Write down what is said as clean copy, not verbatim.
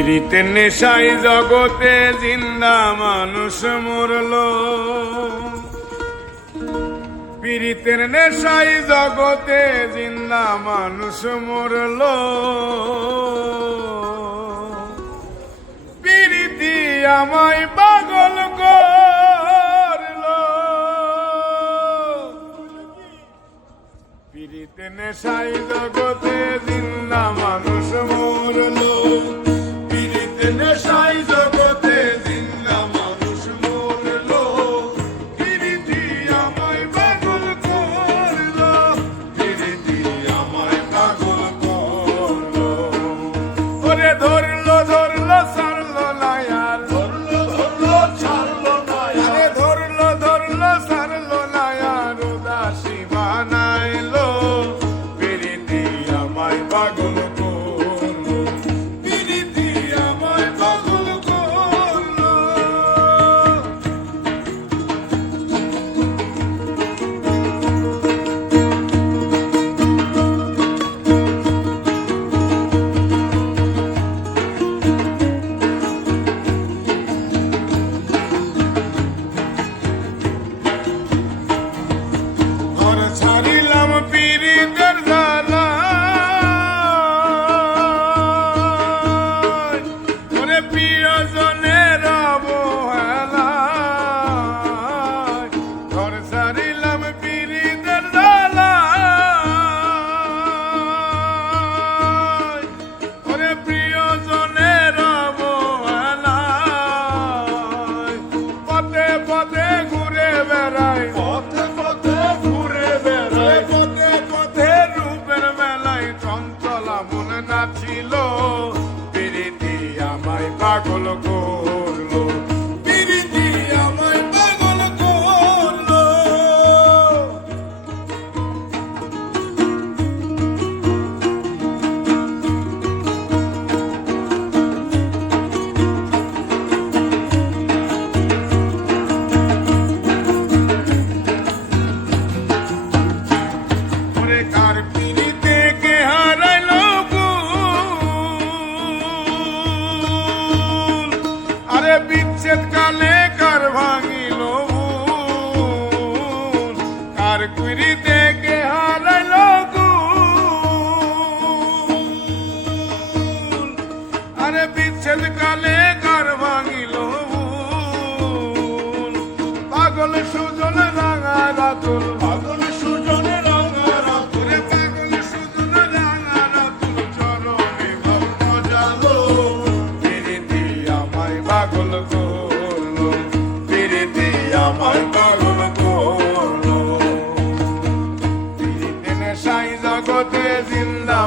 পিরিতের নেশায় জগতে জিন্দা মানুষ মরলো, পিরিতের নেশায় জগতে জিন্দা মানুষ মরলো। পিরিতি আমায় পাগল করলো, পিরিতের নেশায় জগতে জিন্দা মানুষ মরলো। পিরিতের নেশায় জগতে জিন্দা মানুষ মরলো। পিরিতি আমায় পাগল করলো, পিরিতি আমায় পাগল করলো। ওরে ধরলো ধরলো ছাড়লো না আর, ধরলো ধরলো ছাড়লো না আর, ধরলো ধরলো ছাড়লো না আর, উদাসী বানাইলো। পিরিতি আমায় পাগল করলো, পিরিতি আমায় পাগল করলো। ঘর ছাড়িলাম পিরিতের জ্বালায়, ওরে প্রিয়জনের অবহেলায়। ঘর ছাড়িলাম পিরিতের জ্বালায়, ওরে প্রিয়জনের অবহেলায়। পথে পথে ঘুরে বেড়ায়, পথে পথে ঘুরে বেড়ায়, পথে পথে রূপের মেলায় চঞ্চলা মন নাছিল। পিরিতি আমায় পাগল করলো, পিরিতি আমায় পাগল করলো। ওরে কার পিরিতে কে হারাইলো কুল, আরে বিচ্ছেদ কালে কার ভাঙিল ভুল। কার পিরিতে কে হারাইলো কুল, আরে বিচ্ছেদ কালে কার ভাঙিল ভুল। পাগল সুজন রাঙা রাতুল, পাগল সুজন রাঙা রাতুল, পাগল সুজন রাঙা রাতুল চরণে ভক্ত জালো। পিরিতি আমায় পাগল করলো, পিরিতি আমায় পাগল করলো। পিরিতি নেশায় জগতে জিন্দা